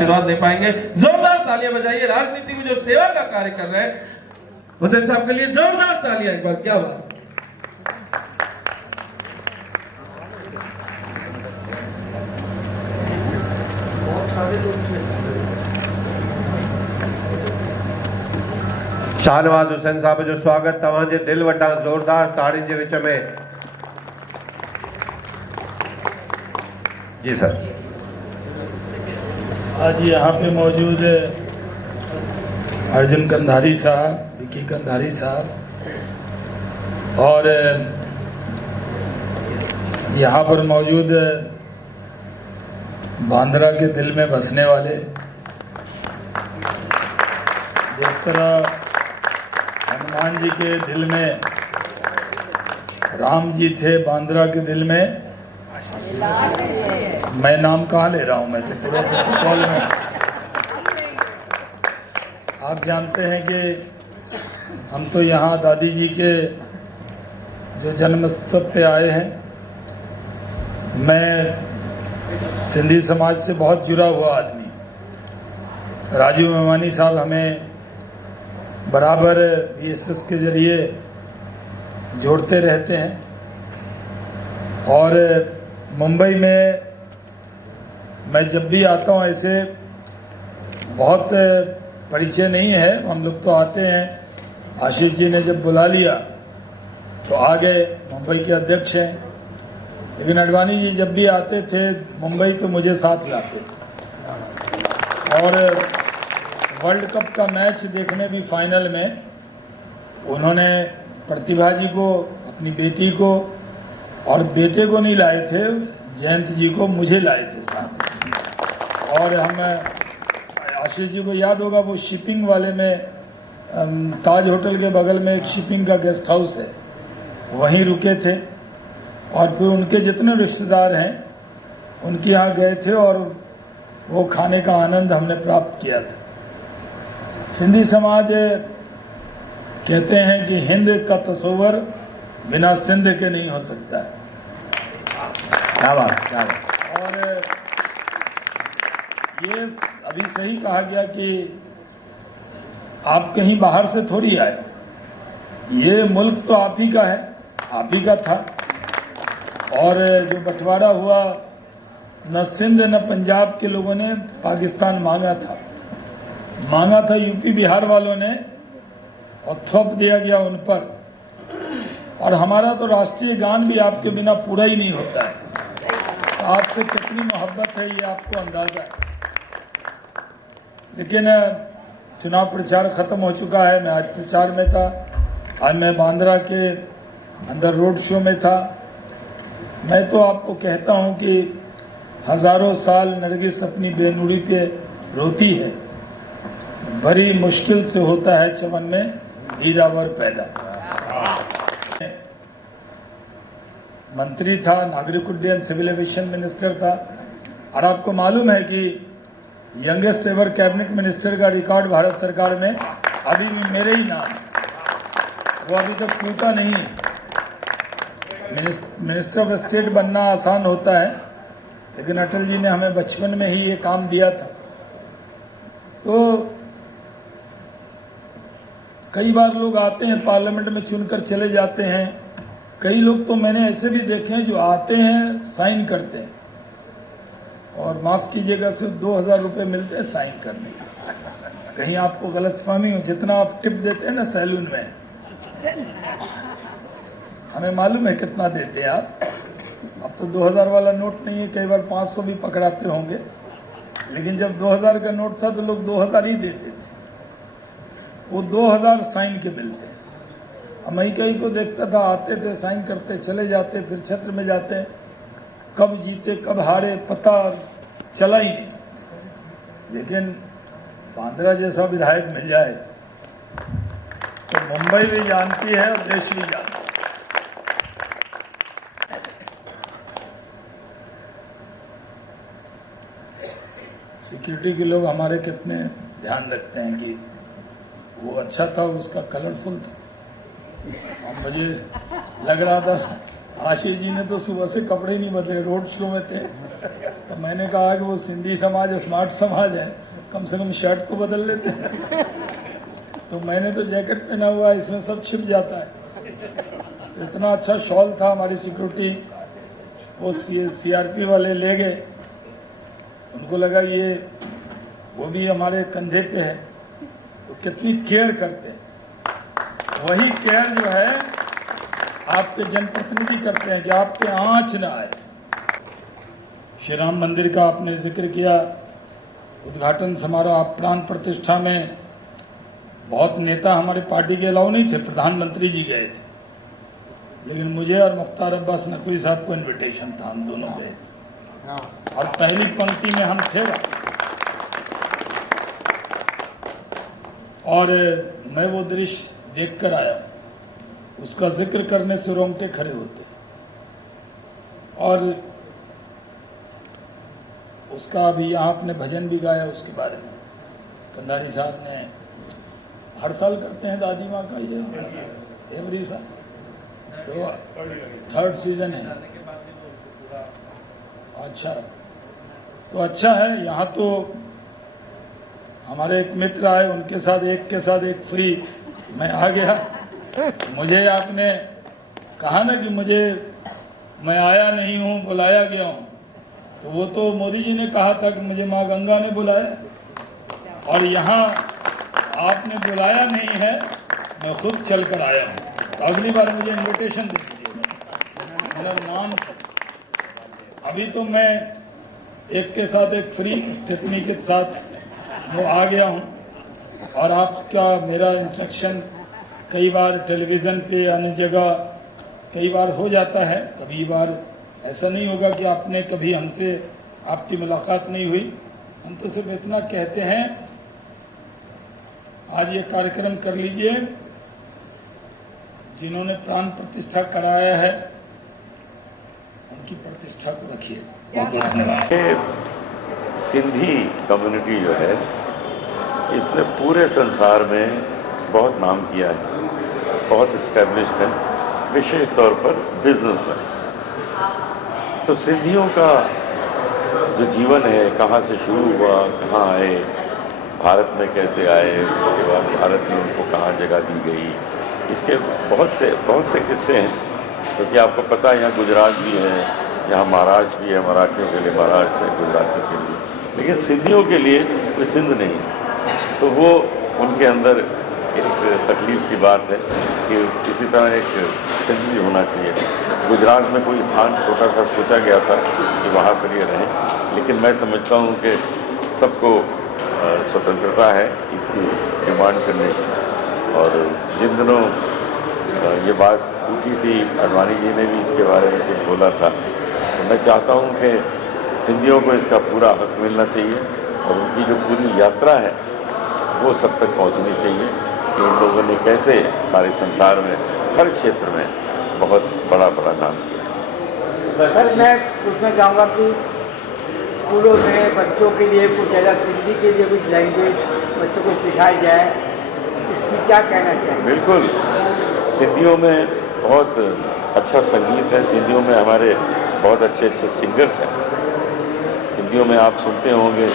आशीर्वाद दे पाएंगे। जोरदार तालियां बजाइए। राजनीति में जो सेवा का कार्य कर रहे हैं हुसैन साहब के लिए जोरदार तालियां एक बार। क्या बात। शाहनवाज हुसैन साहब जो स्वागत तव्हांजे दिल वटां ज़ोरदार ताड़ियुनि जे विच में। जी सर। आज यहाँ पे मौजूद अर्जुन कंधारी साहब, विकी कंधारी साहब और यहाँ पर मौजूद बांद्रा के दिल में बसने वाले, जिस तरह हनुमान जी के दिल में राम जी थे, बांद्रा के दिल में मैं नाम कहाँ ले रहा हूँ, मैं तो पूरे प्रोटोकॉल में। आप जानते हैं कि हम तो यहाँ दादी जी के जो जन्म उत्सव पे आए हैं। मैं सिंधी समाज से बहुत जुड़ा हुआ आदमी। राजू मेवानी साहब हमें बराबर बीएसएस के जरिए जोड़ते रहते हैं और मुंबई में मैं जब भी आता हूँ, ऐसे बहुत परिचय नहीं है, हम लोग तो आते हैं। आशीष जी ने जब बुला लिया तो आ गए, मुंबई के अध्यक्ष हैं। लेकिन अडवाणी जी जब भी आते थे मुंबई तो मुझे साथ लाते और वर्ल्ड कप का मैच देखने भी फाइनल में उन्होंने प्रतिभा जी को, अपनी बेटी को और बेटे को नहीं लाए थे, जयंत जी को मुझे लाए थे साथ। और हम आशीष जी को याद होगा, वो शिपिंग वाले में ताज होटल के बगल में एक शिपिंग का गेस्ट हाउस है, वहीं रुके थे और फिर उनके जितने रिश्तेदार हैं उनके यहाँ गए थे और वो खाने का आनंद हमने प्राप्त किया था। सिंधी समाज कहते हैं कि हिंद का तस्वर बिना सिंध के नहीं हो सकता है। क्या बात, क्या बात। और ये अभी सही कहा गया कि आप कहीं बाहर से थोड़ी आए, ये मुल्क तो आप ही का है, आप ही का था। और जो बंटवारा हुआ, न सिंध न पंजाब के लोगों ने पाकिस्तान मांगा था यूपी बिहार वालों ने और थोप दिया गया उन पर। और हमारा तो राष्ट्रीय गान भी आपके बिना पूरा ही नहीं होता है। तो आपसे कितनी मोहब्बत है ये आपको अंदाजा है। लेकिन चुनाव प्रचार खत्म हो चुका है। मैं आज प्रचार में था, आज मैं बांद्रा के अंदर रोड शो में था। मैं तो आपको कहता हूं कि हजारों साल नरगिस अपनी बेनुरी पे रोती है, बड़ी मुश्किल से होता है चमन में हीरावर पैदा। मंत्री था, नागरिक उड्डयन सिविल एविएशन मिनिस्टर था। और आपको मालूम है कि यंगेस्ट एवर कैबिनेट मिनिस्टर का रिकॉर्ड भारत सरकार में अभी भी मेरे ही नाम, वो अभी तक टूटा नहीं। मिनिस्टर ऑफ स्टेट बनना आसान होता है, लेकिन अटल जी ने हमें बचपन में ही ये काम दिया था। तो कई बार लोग आते हैं पार्लियामेंट में चुनकर चले जाते हैं। कई लोग तो मैंने ऐसे भी देखे हैं जो आते हैं, साइन करते हैं और माफ कीजिएगा सिर्फ 2000 रुपये मिलते हैं साइन करने का। कहीं आपको गलतफहमी हो, जितना आप टिप देते हैं ना सैलून में, हमें मालूम है कितना देते हैं आप। अब तो 2000 वाला नोट नहीं है, कई बार 500 भी पकड़ाते होंगे, लेकिन जब 2000 का नोट था तो लोग 2000 ही देते थे। वो 2000 साइन के मिलते हैं। मैं कहीं को देखता था, आते थे, साइन करते, चले जाते, फिर क्षेत्र में जाते, कब जीते कब हारे पता चला ही नहीं। लेकिन बांद्रा जैसा विधायक मिल जाए तो मुंबई भी जानती है और देश भी जानता है। सिक्योरिटी के लोग हमारे कितने ध्यान रखते हैं कि वो अच्छा था, उसका कलरफुल था। और मुझे लग रहा था आशीष जी ने तो सुबह से कपड़े नहीं बदले, रोड शो में थे, तो मैंने कहा कि वो सिंधी समाज स्मार्ट समाज है, कम से कम शर्ट तो बदल लेते हैं। तो मैंने तो जैकेट पहना हुआ है, इसमें सब छिप जाता है। तो इतना अच्छा शॉल था, हमारी सिक्योरिटी वो सीआरपी वाले ले गए। उनको लगा ये वो भी हमारे कंधे पे है, तो कितनी केयर करते हैं। वही केयर जो है आपके जनप्रतिनिधि करते हैं कि आप पे आंच ना आए। श्री राम मंदिर का आपने जिक्र किया, उद्घाटन समारोह प्राण प्रतिष्ठा में बहुत नेता हमारे पार्टी के अलाउ नहीं थे, प्रधानमंत्री जी गए थे, लेकिन मुझे और मुख्तार अब्बास नकवी साहब को इनविटेशन था, हम दोनों गए थे और पहली पंक्ति में हम थे। और मैं वो दृश्य देखकर आया, उसका जिक्र करने से रोंगटे खड़े होते। और उसका अभी यहाँ आपने भजन भी गाया उसके बारे में, कंधारी साहब ने। हर साल करते हैं दादी माँ का ये एवरी साल, तो 3rd सीजन है। अच्छा, तो अच्छा है। यहाँ तो हमारे एक मित्र आए, उनके साथ एक फ्री, मैं आ गया। मुझे आपने कहा ना कि मैं आया नहीं हूँ, बुलाया गया हूँ, तो वो तो मोदी जी ने कहा था कि मुझे माँ गंगा ने बुलाया, और यहाँ आपने बुलाया नहीं है, मैं खुद चल कर आया हूँ। तो अगली बार मुझे इनविटेशन दे दीजिएगा, मेरा नाम। अभी तो मैं एक के साथ एक फ्री स्टेपनी के साथ वो आ गया हूँ, और आपका मेरा इंस्ट्रक्शन कई बार टेलीविज़न पे अन्य जगह कई बार हो जाता है, कभी बार ऐसा नहीं होगा कि आपने कभी हमसे आपकी मुलाकात नहीं हुई। हम तो सिर्फ इतना कहते हैं, आज ये कार्यक्रम कर लीजिए, जिन्होंने प्राण प्रतिष्ठा कराया है उनकी प्रतिष्ठा को रखिए। बहुत बहुत धन्यवाद। सिंधी कम्युनिटी जो है, इसने पूरे संसार में बहुत नाम किया है, बहुत इस्टेब्लिश्ड है, विशेष तौर पर बिजनेस में। तो सिंधियों का जो जीवन है, कहाँ से शुरू हुआ, कहाँ आए, भारत में कैसे आए, उसके बाद भारत में उनको कहाँ जगह दी गई, इसके बहुत से किस्से हैं। क्योंकि आपको पता है यहाँ गुजरात भी है, यहाँ महाराष्ट्र भी है, मराठियों के लिए महाराष्ट्र है, गुजरातियों के लिए, लेकिन सिंधियों के लिए कोई सिंध नहीं है। तो वो उनके अंदर एक तकलीफ की बात है कि इसी तरह एक सिंधी होना चाहिए। गुजरात में कोई स्थान छोटा सा सोचा गया था कि वहाँ पर ये रहें, लेकिन मैं समझता हूँ कि सबको स्वतंत्रता है इसकी डिमांड करने की। और जिन दिनों ये बात उठी थी, अडवाणी जी ने भी इसके बारे में कुछ बोला था, तो मैं चाहता हूँ कि सिंधियों को इसका पूरा हक मिलना चाहिए, और उनकी जो पूरी यात्रा है वो सब तक पहुँचनी चाहिए कि इन लोगों ने कैसे सारे संसार में हर क्षेत्र में बहुत बड़ा नाम किया। सर, मैं पूछना चाहूँगा कि स्कूलों में बच्चों के लिए कुछ ऐसा सिंधी के लिए कुछ लैंग्वेज बच्चों को सिखाई जाए, इसकी क्या कहना चाहिए? बिल्कुल, सिंधियों में बहुत अच्छा संगीत है, सिंधियों में हमारे बहुत अच्छे सिंगर्स हैं। सिंधियों में आप सुनते होंगे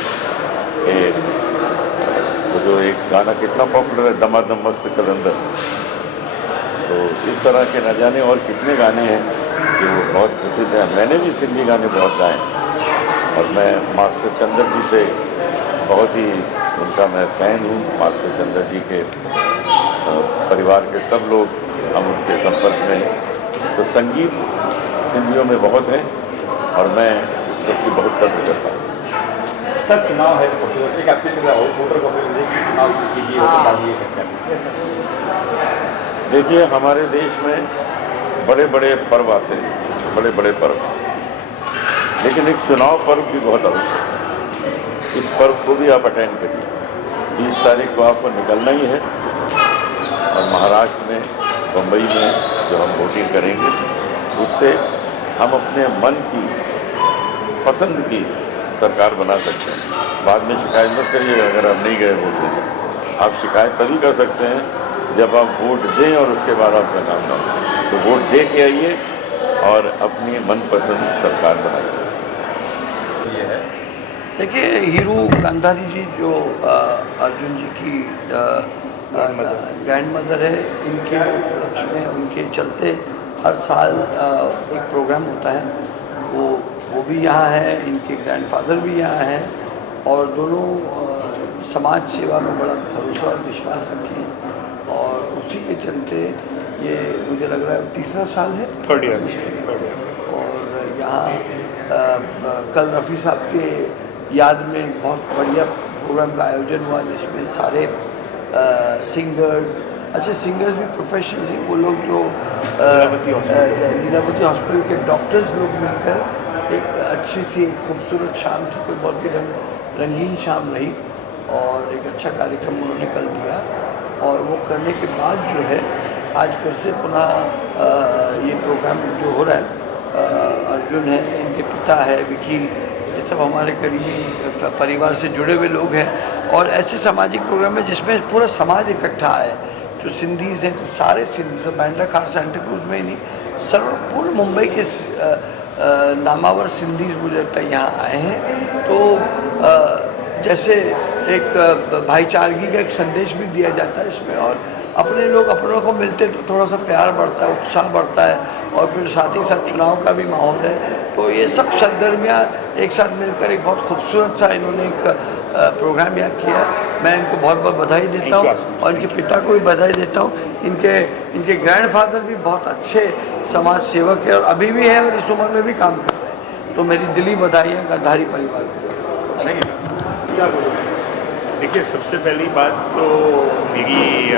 वो जो एक गाना कितना पॉपुलर है, दमादम मस्त कलंदर। तो इस तरह के न जाने और कितने गाने हैं जो बहुत प्रसिद्ध हैं। मैंने भी सिंधी गाने बहुत गाए, और मैं मास्टर चंद्र जी से बहुत ही उनका मैं फ़ैन हूँ। मास्टर चंद्र जी के परिवार के सब लोग हम उनके संपर्क में हैं। तो संगीत सिंधियों में बहुत है, और मैं उसकी बहुत कदर करता हूँ। सर, चुनाव है, वोटर को चुनाव कीजिए। देखिए, हमारे देश में बड़े बड़े पर्व आते हैं, बड़े बड़े पर्व, लेकिन एक चुनाव पर्व भी बहुत आवश्यक है। इस पर्व को भी आप अटेंड करिए। 20 तारीख को आपको निकलना ही है, और महाराष्ट्र में, बम्बई में जो हम वोटिंग करेंगे, उससे हम अपने मन की पसंद की सरकार बना सकते हैं। बाद में शिकायत मत करिएगा अगर आप नहीं गए वोट देने। आप शिकायत तभी कर सकते हैं जब आप वोट दें और उसके बाद आपका काम ना हो। तो वोट दे के आइए और अपनी मनपसंद सरकार बनाइए। ये है देखिए, हीरू गांधारी जी जो अर्जुन जी की ग्रैंड मदर है, इनके उपलक्ष्य में उनके चलते हर साल एक प्रोग्राम होता है। वो भी यहाँ है, इनके ग्रैंडफादर भी यहाँ हैं और दोनों समाज सेवा में बड़ा भरोसा और विश्वास रखे हैं और उसी के चलते ये मुझे लग रहा है तीसरा साल है, थर्ड ईयर। और यहाँ कल रफ़ी साहब के याद में एक बहुत बढ़िया प्रोग्राम का आयोजन हुआ जिसमें सारे सिंगर्स, अच्छे सिंगर्स भी प्रोफेशनल हैं, वो लोग जो लीलावती हॉस्पिटल के डॉक्टर्स लोग मिलकर एक अच्छी सी खूबसूरत शाम थी, कोई बहुत ही रंगीन शाम रही और एक अच्छा कार्यक्रम उन्होंने कल दिया। और वो करने के बाद जो है आज फिर से पुनः ये प्रोग्राम जो हो रहा है, अर्जुन है, इनके पिता है विकी, ये सब हमारे करीबी परिवार से जुड़े हुए लोग हैं और ऐसे सामाजिक प्रोग्राम है जिसमें पूरा समाज इकट्ठा है। जो सिंधीज़ हैं तो सारे सिंधी, बैंड्रा खास सेंटा क्रूज में ही नहीं, पूर्ण मुंबई के नामावर सिंधीज़ मुझे लगता है यहाँ आए हैं। तो जैसे एक भाईचारगी का एक संदेश भी दिया जाता है इसमें और अपने लोग अपनों को मिलते तो थोड़ा सा प्यार बढ़ता है, उत्साह बढ़ता है और फिर साथ ही साथ चुनाव का भी माहौल है। तो ये सब सरगर्मियाँ एक साथ मिलकर एक बहुत खूबसूरत सा इन्होंने एक प्रोग्राम यहाँ किया। मैं इनको बहुत बहुत बधाई देता हूँ और इनके पिता को भी बधाई देता हूँ। इनके ग्रैंडफादर भी बहुत अच्छे समाज सेवक है और अभी भी है और इस उम्र में भी काम कर रहे हैं। तो मेरी दिली बधाइयाँ गांधारी परिवार को। देखिए, सबसे पहली बात तो मेरी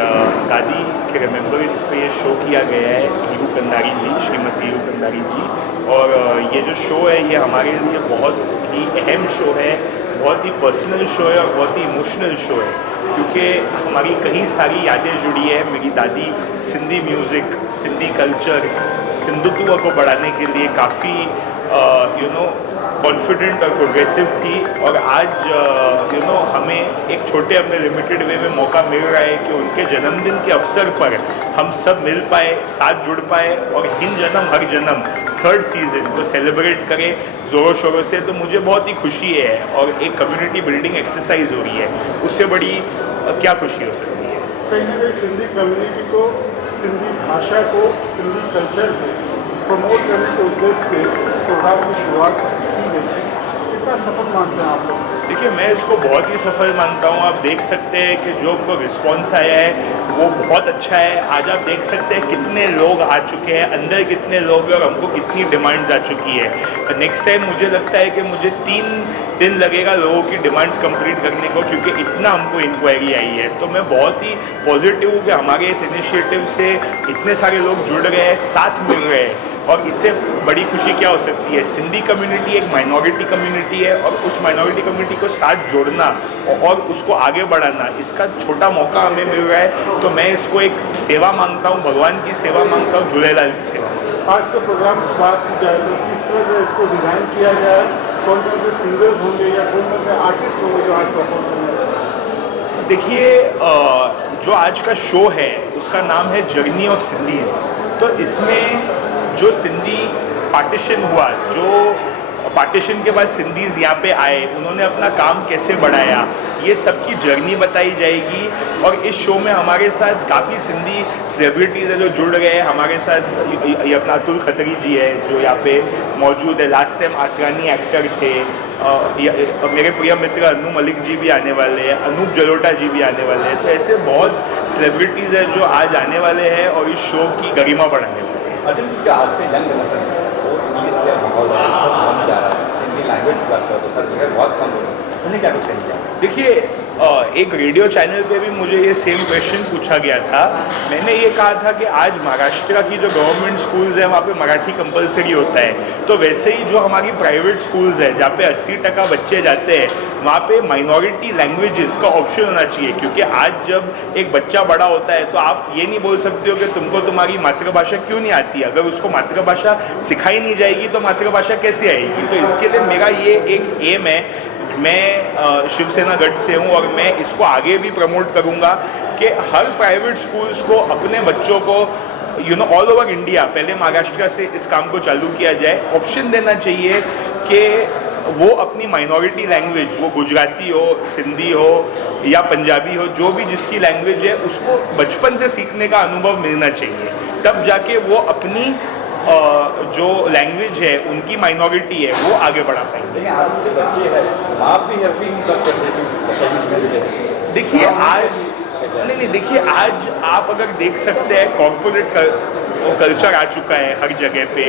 दादी के रिमेम्बरेंस पे ये शो किया गया है, हीरू कंधारी जी, श्रीमती हीरू कंधारी जी। और ये जो शो है ये हमारे लिए बहुत ही अहम शो है, बहुत ही पर्सनल शो है और बहुत ही इमोशनल शो है क्योंकि हमारी कई सारी यादें जुड़ी है। मेरी दादी सिंधी म्यूज़िक, सिंधी कल्चर, सिंधुत्व को बढ़ाने के लिए काफ़ी कॉन्फिडेंट और प्रोग्रेसिव थी और आज हमें एक छोटे अपने लिमिटेड वे में मौका मिल रहा है कि उनके जन्मदिन के अवसर पर हम सब मिल पाए, साथ जुड़ पाए और हिन जन्म हर जन्म थर्ड सीजन को सेलिब्रेट करें ज़ोरों शोरों से। तो मुझे बहुत ही खुशी है और एक कम्युनिटी बिल्डिंग एक्सरसाइज हो रही है, उससे बड़ी क्या खुशी हो सकती है। कहीं ना कहीं सिंधी कम्युनिटी को, सिंधी भाषा को, सिंधी कल्चर को प्रमोट करने के उद्देश्य से इस प्रोग्राम की शुरुआत की गई है। कितना सफल मानते हैं आप लोग? देखिए, मैं इसको बहुत ही सफल मानता हूँ। आप देख सकते हैं कि जो हमको रिस्पॉन्स आया है वो बहुत अच्छा है। आज आप देख सकते हैं कितने लोग आ चुके हैं, अंदर कितने लोग हैं और हमको कितनी डिमांड्स आ चुकी है। तो नेक्स्ट टाइम मुझे लगता है कि मुझे 3 दिन लगेगा लोगों की डिमांड्स कंप्लीट करने को क्योंकि इतना हमको इंक्वायरी आई है। तो मैं बहुत ही पॉजिटिव हूँ कि हमारे इस इनिशिएटिव से इतने सारे लोग जुड़ गए हैं, साथ मिल रहे हैं और इससे बड़ी खुशी क्या हो सकती है। सिंधी कम्युनिटी एक माइनॉरिटी कम्युनिटी है और उस माइनॉरिटी कम्युनिटी को साथ जोड़ना और उसको आगे बढ़ाना, इसका छोटा मौका हमें मिल रहा है। तो मैं इसको एक सेवा मांगता हूँ, भगवान की सेवा मांगता हूँ, झूलेलाल की सेवा। आज के प्रोग्राम की बात की जाए तो किस तरह से इसको डिज़ाइन किया गया है, कौन कौन से सिंगर्स होंगे या कौन कौन से आर्टिस्ट होंगे जो आज परफॉर्म करेंगे? देखिए, जो आज का शो है उसका नाम है जर्नी ऑफ सिंधीज़। तो इसमें जो सिंधी पार्टीशन हुआ, जो पार्टीशन के बाद सिंधीज़ यहाँ पे आए, उन्होंने अपना काम कैसे बढ़ाया, ये सबकी जर्नी बताई जाएगी। और इस शो में हमारे साथ काफ़ी सिंधी सेलिब्रिटीज़ है जो जुड़ गए हैं हमारे साथ। ये अपना अतुल खत्री जी है जो यहाँ पे मौजूद है, लास्ट टाइम आसरानी एक्टर थे। मेरे प्रिय मित्र अनु मलिक जी भी आने वाले हैं, अनूप जलोटा जी भी आने वाले हैं। तो ऐसे बहुत सेलिब्रिटीज़ हैं जो आज आने वाले हैं और इस शो की गरिमा बढ़ाने वाले हैं। क्या आज के यंग जनरेशन वो इंग्लिश से बहुत जा रहा है, सिंधी लैंग्वेज की बात करो तो सर बहुत कम हो रहा है, उन्हें क्या कुछ कहेंगे? देखिए, एक रेडियो चैनल पे भी मुझे ये सेम क्वेश्चन पूछा गया था। मैंने ये कहा था कि आज महाराष्ट्र की जो गवर्नमेंट स्कूल्स हैं वहाँ पे मराठी कंपलसरी होता है। तो वैसे ही जो हमारी प्राइवेट स्कूल्स हैं जहाँ पे 80% बच्चे जाते हैं वहाँ पे माइनॉरिटी लैंग्वेजेस का ऑप्शन होना चाहिए क्योंकि आज जब एक बच्चा बड़ा होता है तो आप ये नहीं बोल सकते हो कि तुमको तुम्हारी मातृभाषा क्यों नहीं आती। अगर उसको मातृभाषा सिखाई नहीं जाएगी तो मातृभाषा कैसे आएगी। तो इसके लिए मेरा ये एक एम है। मैं शिवसेना गढ़ से हूँ और मैं इसको आगे भी प्रमोट करूँगा कि हर प्राइवेट स्कूल्स को अपने बच्चों को ऑल ओवर इंडिया, पहले महाराष्ट्र से इस काम को चालू किया जाए, ऑप्शन देना चाहिए कि वो अपनी माइनॉरिटी लैंग्वेज, वो गुजराती हो, सिंधी हो या पंजाबी हो, जो भी जिसकी लैंग्वेज है उसको बचपन से सीखने का अनुभव मिलना चाहिए, तब जाके वो अपनी जो लैंग्वेज है, उनकी माइनॉरिटी है, वो आगे बढ़ा पाएंगे। लेकिन आज के बच्चे हैं, आप भी हैप्पी इस बात करते देखिए आज नहीं, देखिए आज आप अगर देख सकते हैं कॉर्पोरेट कल्चर आ चुका है हर जगह पे।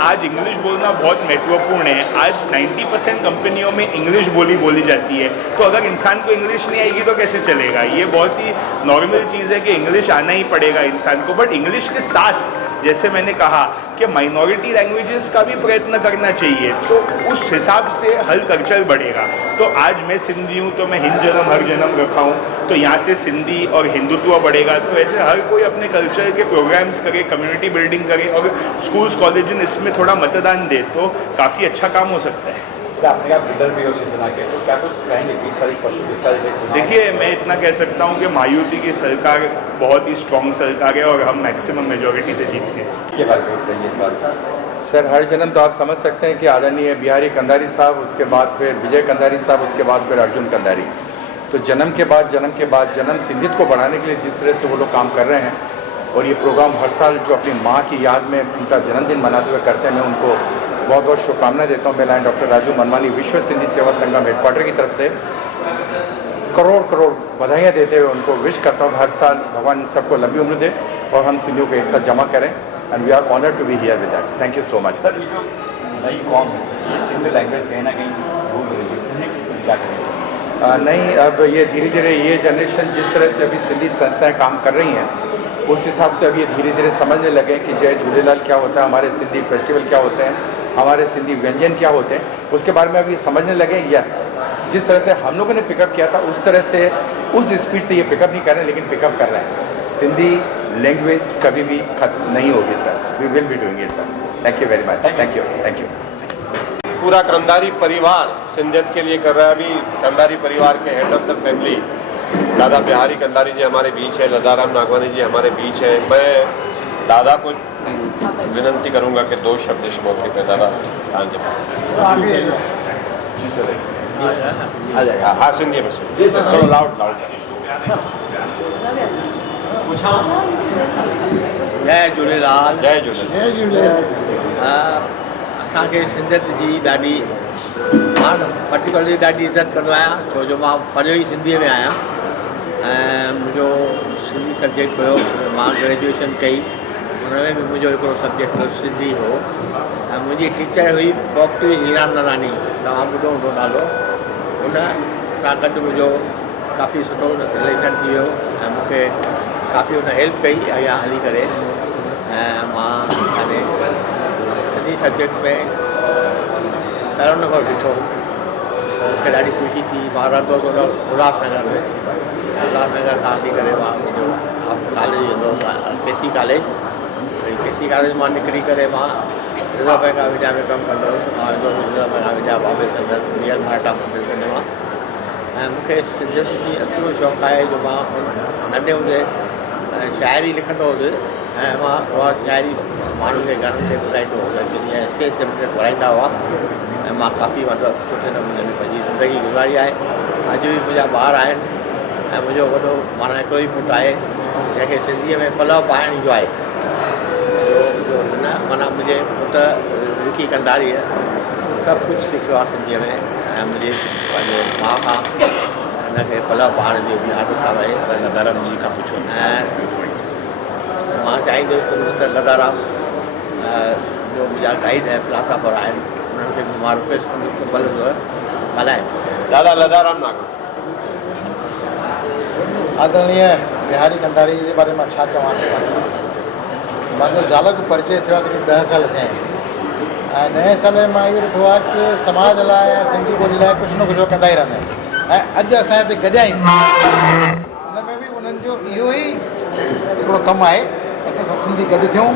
आज इंग्लिश बोलना बहुत महत्वपूर्ण है। आज 90% कंपनियों में इंग्लिश बोली जाती है, तो अगर इंसान को इंग्लिश नहीं आएगी तो कैसे चलेगा। ये बहुत ही नॉर्मल चीज़ है कि इंग्लिश आना ही पड़ेगा इंसान को, बट इंग्लिश के साथ जैसे मैंने कहा कि माइनॉरिटी लैंग्वेजेस का भी प्रयत्न करना चाहिए, तो उस हिसाब से हर कल्चर बढ़ेगा। तो आज मैं सिंधी हूँ तो मैं हिंद जन्म हर जन्म रखा हूँ, तो यहाँ से सिंधी और हिंदुत्व बढ़ेगा। तो ऐसे हर कोई अपने कल्चर के प्रोग्राम्स करे, कम्युनिटी बिल्डिंग करे और स्कूल्स कॉलेज इसमें थोड़ा मतदान दे, तो काफ़ी अच्छा काम हो सकता है। आपने कहा लीडर भी हो शिवसेना के, तो क्या कुछ कहेंगे 20 तारीख? देखिए, मैं इतना कह सकता हूँ कि महायुति की सरकार बहुत ही स्ट्रॉन्ग सरकार है और हम मैक्सिमम मेजोरिटी से जीतते हैं। ये बात सर, हर जन्म तो आप समझ सकते हैं कि आदरणीय बिहारी कंधारी साहब, उसके बाद फिर विजय कंधारी साहब, उसके बाद फिर अर्जुन कंधारी। तो जन्म के बाद जन्म सिंधियत को बढ़ाने के लिए जिस तरह से वो लोग काम कर रहे हैं, और ये प्रोग्राम हर साल जो अपनी माँ की याद में उनका जन्मदिन मनाते हुए करते हैं, मैं उनको बहुत बहुत शुभकामनाएं देता हूँ। मैं लाइन डॉक्टर राजू मनमानी विश्व सिंधी सेवा संगम हेडक्वार्टर की तरफ से करोड़ बधाइयाँ देते हुए उनको विश करता हूँ। हर साल भगवान सबको लंबी उम्र दे और हम सिंधियों को एक साथ जमा करें, and we are honoured to be here with that. Thank you so much. Sir, ये जो नई कॉम है, ये सिंधी लैंग्वेज कहीं ना कहीं भूल रही है, उन्हें किस तरह क्या करेंगे? नहीं, अब ये धीरे धीरे ये जनरेशन जिस तरह से अभी सिंधी संस्थाएं काम कर रही हैं, उस हिसाब से अब ये धीरे धीरे समझने लगे कि जय झूलेलाल क्या होता है, हमारे सिंधी फेस्टिवल क्या होते हैं, हमारे सिंधी व्यंजन क्या होते हैं, उसके बारे में अभी समझने लगे। यस, जिस तरह से हम लोगों ने पिकअप किया था उस तरह से, उस स्पीड से ये पिकअप नहीं कर रहे हैं, लेकिन पिकअप कर रहे हैं। सिंधी लैंग्वेज कभी भी खत्म नहीं होगी sir, we will be doing it sir. Thank you very much. Thank you. पूरा कंधारी परिवार सिंधियत के लिए कर रहा है। अभी कंधारी परिवार के हेड ऑफ द फैमिली दादा बिहारी कंधारी जी हमारे बीच है, लदाराम नागवानी जी हमारे बीच है। मैं दादा को विनंती करूंगा कि 2 शब्द इस मौके पर दादा आ जाएगा। हाँ, सिंधी में जी सर, थोड़ा लाउड। जय झूलेलाल। जय झूलेलाल। असांखे सिंधियत जी ॾाढी, मां पर्टिकुलरली ॾाढी इज़त कंदो आहियां, छो जो मां पढ़ियो ई सिंधीअ में आहियां ऐं मुंहिंजो सिंधी सब्जेक्ट हुयो। मां ग्रेजुएशन कई, हुनमें बि मुंहिंजो हिकिड़ो सब्जेक्ट सिंधी हो ऐं मुंहिंजी टीचर हुई डॉक्टर हीराम नारानी, तव्हां ॿुधो हूंदो नालो। हुन सां गॾु मुंहिंजो काफ़ी सुठो रिलेशन थी वियो ऐं मूंखे काफ़ी हुन हेल्प कई अॻियां हली करे। ऐं मां हाणे सिंधी सब्जेक्ट में पहिरों नंबर ॾिठो, मूंखे ॾाढी ख़ुशी थी। मां रहंदो हुओ उल्हासनगर में, उल्हासनगर खां हली करे मां मुंहिंजो कॉलेज वेंदो हुओ, केसी कॉलेज। केसी कॉलेज मां निकिरी करे मां रिज़र्व बैंक ऑफ इंडिया में कमु कंदो हुउसि। मां वेंदो हुउसि reserve bank of India, Bombay centre, near Maratha मंदिर सिनेमा। ऐं मूंखे सिंधियत जी एतिरो शौक़ु आहे जो मां नंढे हूंदे शाइरी लिखंदो हुउसि ऐं मां उहा शाइरी माण्हुनि खे घरनि ते ॿुधाईंदो हुउसि, जीअं स्टेज ते मूंखे घुराईंदा हुआ ऐं मां काफ़ी मतिलबु सुठे नमूने में पंहिंजी ज़िंदगी गुज़ारी आहे। अॼु बि मुंहिंजा ॿार आहिनि ऐं मुंहिंजो वॾो माना हिकिड़ो ई पुटु आहे जंहिंखे सिंधीअ में पलव पाइण ईंदो आहे। जो हिन माना मुंहिंजे पुटु विकी कंधारीअ सभु कुझु सिखियो आहे सिंधीअ में ऐं मुंहिंजे पंहिंजे माउ खां हिनखे पलव पाइण जो बि आदत आहे। लदाराम जी खां पुछो ऐं मां चाहींदुसि त मिस्टर लदाराम जो मुंहिंजा गाइड ऐं फिलासफ़र आहिनि, उन्हनि खे मां रिक्वेस्ट कंदुसि त भले ॻाल्हाइनि। दादा लदाराम नागवानी। आदरणीय बिहारी कंधारी जे बारे में छा चवां। मुंहिंजो ज़ाल जो परिचय थियो आहे तॾहिं 10 साल थिया आहिनि ऐं 9 साल मां इहो ॾिठो आहे कि समाज लाइ ऐं सिंधी ॿोली लाइ कुझु न कुझु कंदा ई रहंदा आहिनि ऐं अॼु असां हिते गॾिया आहियूं। हुन में बि उन्हनि जो इहो ई हिकिड़ो कमु आहे, असां सभु सिंधी गॾु थियूं,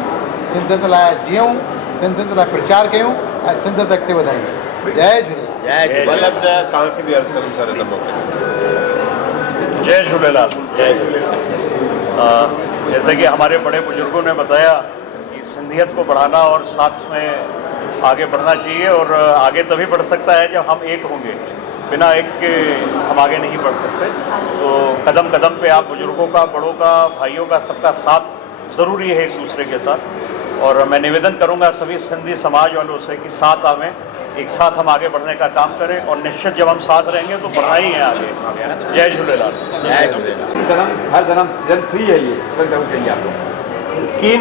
सिंधियत लाइ जियूं, सिंधियत लाइ प्रचार कयूं ऐं सिंधियत अॻिते वधायूं। जय झूलेलाल। वल्लभ साहब तव्हांखे बि अर्ज़ु करूं सर हिन मौक़े ते। जय झूलेलाल। जय झूलेलाल। जैसे कि हमारे बड़े बुजुर्गों ने बताया कि सिंधियत को बढ़ाना और साथ में आगे बढ़ना चाहिए और आगे तभी बढ़ सकता है जब हम एक होंगे। बिना एक के हम आगे नहीं बढ़ सकते। तो कदम कदम पे आप बुजुर्गों का, बड़ों का, भाइयों का, सबका साथ ज़रूरी है एक दूसरे के साथ। और मैं निवेदन करूंगा सभी सिंधी समाज वालों से कि साथ आवें, एक साथ हम आगे बढ़ने का काम करें और निश्चित जब हम साथ रहेंगे तो बढ़ना ही है आगे। जय झूलेलाल। जय झूलेलाल। जन्म हर जन्म सीजन 3 है ये, इसका जरूर कहिए आप लोग। की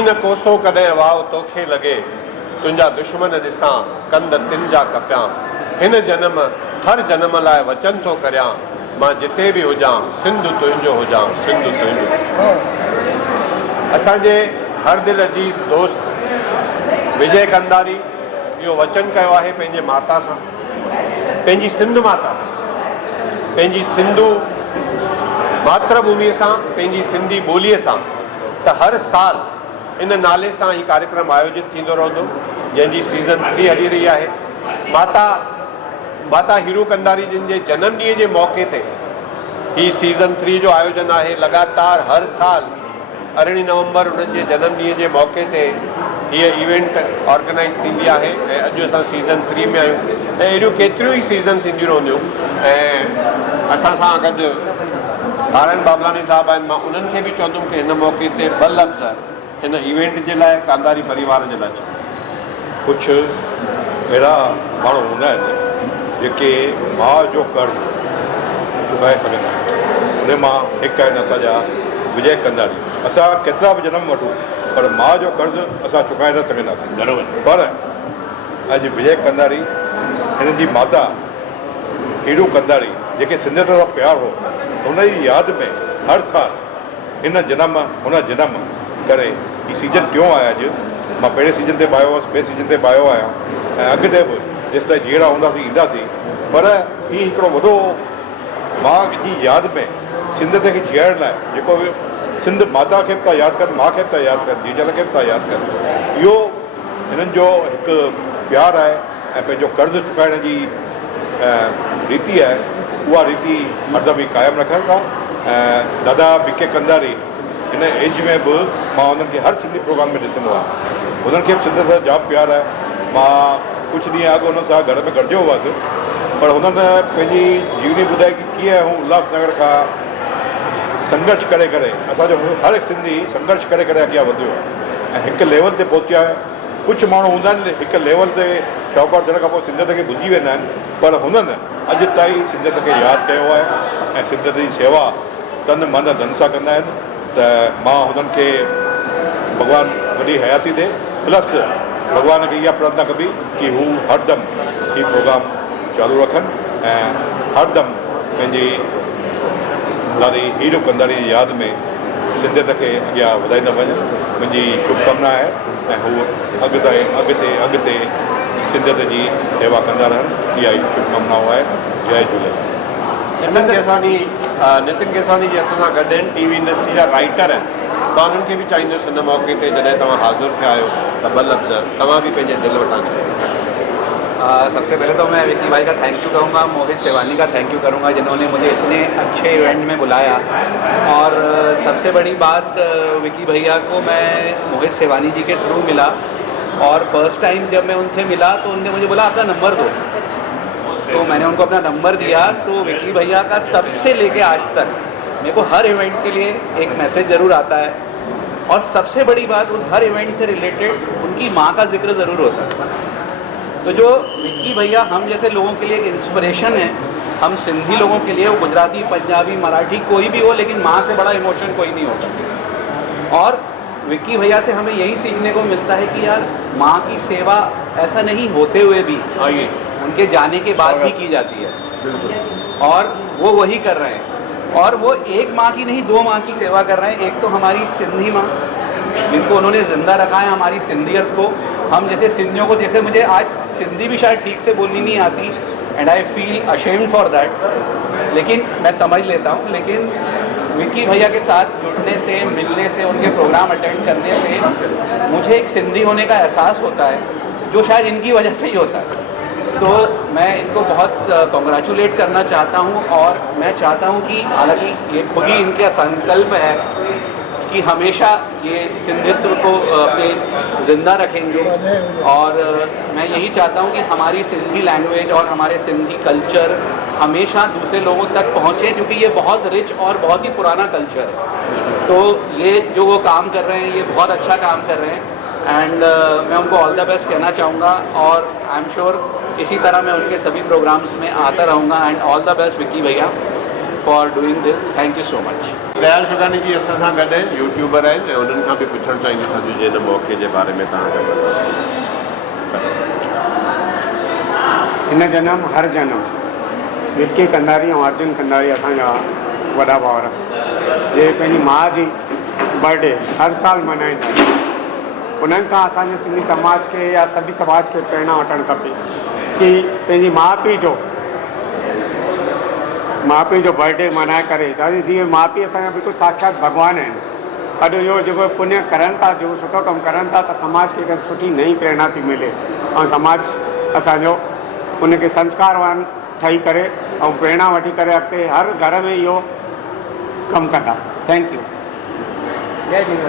न कोसो कॾहिं वाव तोखे लॻे, तुंहिंजा दुश्मन ॾिसां कंद तिन जा कपियां, हिन जन्म हर जन्म लाइ वचन थो करियां, मां जिते बि हुजां सिंधु तुंहिंजो हुजां, सिंधु तुंहिंजो। असांजे हर दिल अजीज़ दोस्त विजय कंदारी इहो वचन कयो आहे पंहिंजे माता सां, पंहिंजी सिंध माता सां, पंहिंजी सिंधू मातृभूमिअ सां, पंहिंजी सिंधी ॿोलीअ सां, त हर साल इन नाले सां ही कार्यक्रम आयोजित थींदो रहंदो, जंहिंजी सीज़न 3 हली रही आहे। माता हीरू कंदारी जिन जे जनम ॾींहं जे मौक़े ते ही सीज़न 3 जो आयोजन आहे। लगातार हर साल 18 नवंबर उन्हनि जे जनम ॾींहं जे मौक़े ते हीअ इवेंट ऑर्गेनाइज़ थींदी आहे ऐं अॼु असां सीज़न 3 में आहियूं ऐं अहिड़ियूं केतिरियूं ई सीज़न्स ईंदियूं रहंदियूं। ऐं असां सां गॾु नारायण बाबलानी साहब आहिनि, मां उन्हनि खे बि चवंदुमि कि हिन मौक़े ते 2 लफ़्ज़ हिन इवेंट जे लाइ, कांदारी परिवार जे लाइ चओ। कुछ अहिड़ा माण्हू हूंदा आहिनि जेके माउ जो कर्ज़ चुकाए सघंदा आहिनि। उन मां हिकु आहिनि असांजा विजय कंदारी। असां केतिरा बि जनम वठूं पर माउ जो कर्ज़ असां चुकाए न सघंदासीं। पर अॼु विजय कंदारी, हिन जी माता हीरू कंदारी, जेके सिंधियत सां प्यार हो, हुन जी यादि में हर साल हिन जनम करे ही सीज़न 4 आहे। अॼु मां पहिरें सीज़न ते पायो हुअसि, ॿिए सीज़न ते पायो आहियां ऐं अॻिते बि जेसि ताईं जीअरा हूंदासीं ईंदासीं। पर ही हिकिड़ो वॾो माउ जी यादि में सिंधियत खे जीअण लाइ, जेको बि सिंध माता खे बि था यादि कनि, माउ खे बि था यादि कनि, जीजल खे बि था यादि कनि। इहो हिननि जो हिकु प्यारु आहे ऐं पंहिंजो कर्ज़ चुकाइण जी रीति आहे, उहा रीति हरदम ई क़ाइमु रखनि था। ऐं दादा बीके कंदारी हिन एज में बि मां हुननि खे हर सिंधी प्रोग्राम में ॾिसंदो आहियां। हुननि खे बि सिंध सां जामु प्यारु आहे। मां कुझु ॾींहं अॻु हुन सां घर में गॾिजो हुअसि, पर हुननि पंहिंजी जीवनी ॿुधाई कि कीअं हू उल्हासनगर खां संघर्ष करे असांजो हर हिकु सिंधी संघर्ष करे अॻियां वधियो आहे ऐं हिकु लेवल ते पहुचिया आहे। कुझु माण्हू हूंदा आहिनि हिकु लेवल ते शाहूकार थियण खां पोइ सिंधियत खे भुलिजी वेंदा आहिनि, पर हुननि अॼु ताईं सिंधियत खे यादि कयो आहे ऐं सिंधियत जी शेवा तन मन धन सां कंदा आहिनि। त मां हुननि खे भॻवानु वॾी हयाती ॾे, प्लस भॻवान खे इहा प्रार्थना कबी कि हू हरदम हीउ प्रोग्राम चालू रखनि ऐं हरदम पंहिंजी दादी हीरू कंदारी जी यादि में सिंधियत खे अॻियां वधाईंदा वञनि। मुंहिंजी शुभकामना आहे ऐं हू अॻिते सिंधियत जी सेवा कंदा रहनि। इहा ई शुभकामनाऊं आहे। जय झूलेलाल। नितिन केसवानी जी असां सां गॾु आहिनि, टीवी इंडस्ट्री जा राइटर आहिनि। मां उन्हनि खे बि चाहींदुसि हिन मौक़े ते जॾहिं तव्हां हाज़ुर थिया आहियो त 2 लफ़्ज़ तव्हां भी पंहिंजे दिलि वटां चओ। सबसे पहले तो मैं विकी भाई का थैंक यू कहूँगा, मोहित सेवानी का थैंक यू करूँगा जिन्होंने मुझे इतने अच्छे इवेंट में बुलाया। और सबसे बड़ी बात, विकी भैया को मैं मोहित सेवानी जी के थ्रू मिला और फर्स्ट टाइम जब मैं उनसे मिला तो उनने मुझे बोला अपना नंबर दो, तो मैंने उनको अपना नंबर दिया। तो विकी भैया का तब से लेके आज तक मेरे को हर इवेंट के लिए एक मैसेज ज़रूर आता है और सबसे बड़ी बात, उस हर इवेंट से रिलेटेड उनकी माँ का जिक्र ज़रूर होता है। तो जो विक्की भैया हम जैसे लोगों के लिए एक इंस्पिरेशन है, हम सिंधी लोगों के लिए, वो गुजराती, पंजाबी, मराठी कोई भी हो, लेकिन माँ से बड़ा इमोशन कोई नहीं होता। और विक्की भैया से हमें यही सीखने को मिलता है कि यार माँ की सेवा ऐसा नहीं होते हुए भी उनके जाने के बाद भी की जाती है और वो वही कर रहे हैं। और वो एक माँ की नहीं, 2 माँ की सेवा कर रहे हैं। एक तो हमारी सिंधी माँ जिनको उन्होंने ज़िंदा रखा है, हमारी सिंधियत को। हम जैसे सिंधियों को, जैसे मुझे आज सिंधी भी शायद ठीक से बोलनी नहीं आती and I feel ashamed for that, लेकिन मैं समझ लेता हूँ। लेकिन विक्की भैया के साथ जुड़ने से, मिलने से, उनके प्रोग्राम अटेंड करने से मुझे एक सिंधी होने का एहसास होता है, जो शायद इनकी वजह से ही होता है। तो मैं इनको बहुत कॉन्ग्रेचुलेट करना चाहता हूँ और मैं चाहता हूँ कि, हालांकि ये खुद ही इनका संकल्प है कि हमेशा ये सिंधित्व को अपने ज़िंदा रखेंगे। और मैं यही चाहता हूँ कि हमारी सिंधी लैंग्वेज और हमारे सिंधी कल्चर हमेशा दूसरे लोगों तक पहुँचे, क्योंकि ये बहुत रिच और बहुत ही पुराना कल्चर है। तो ये जो वो काम कर रहे हैं, ये बहुत अच्छा काम कर रहे हैं, एंड मैं उनको ऑल द बेस्ट कहना चाहूँगा। और आई एम श्योर इसी तरह मैं उनके सभी प्रोग्राम्स में आता रहूँगा। And all the best Vicky भैया for doing this. Thank you so much. Dayal Chugani ji असां सां गॾु आहिनि, यूट्यूबर आहिनि, ऐं उन्हनि खां बि पुछणु चाहींदुसि अॼु जे हिन मौक़े जे बारे में तव्हां ॼाणंदासीं। हिन जनम हर जनम विक्की कंदारी ऐं अर्जुन कंदारी असांजा वॾा भाउर, जे पंहिंजी माउ जी बर्थडे हर साल मल्हाईंदा आहिनि। उन्हनि खां असांजे सिंधी समाज खे या सभी समाज खे प्रेरणा वठणु खपे कि पंहिंजी माउ पीउ जो बर्थडे मल्हाए करे, छाजे जीअं माउ पीउ असांजा बिल्कुलु साक्षात भॻवान आहिनि। अॼु इहो जेको पुण्य करनि था, जो सुठो कमु करनि था, त समाज खे हिकु सुठी नई प्रेरणा थी मिले ऐं समाज असांजो उनखे संस्कारवान ठही करे ऐं प्रेरणा वठी करे अॻिते हर घर में इहो कमु कंदा। Thank you. जय झूलेलाल।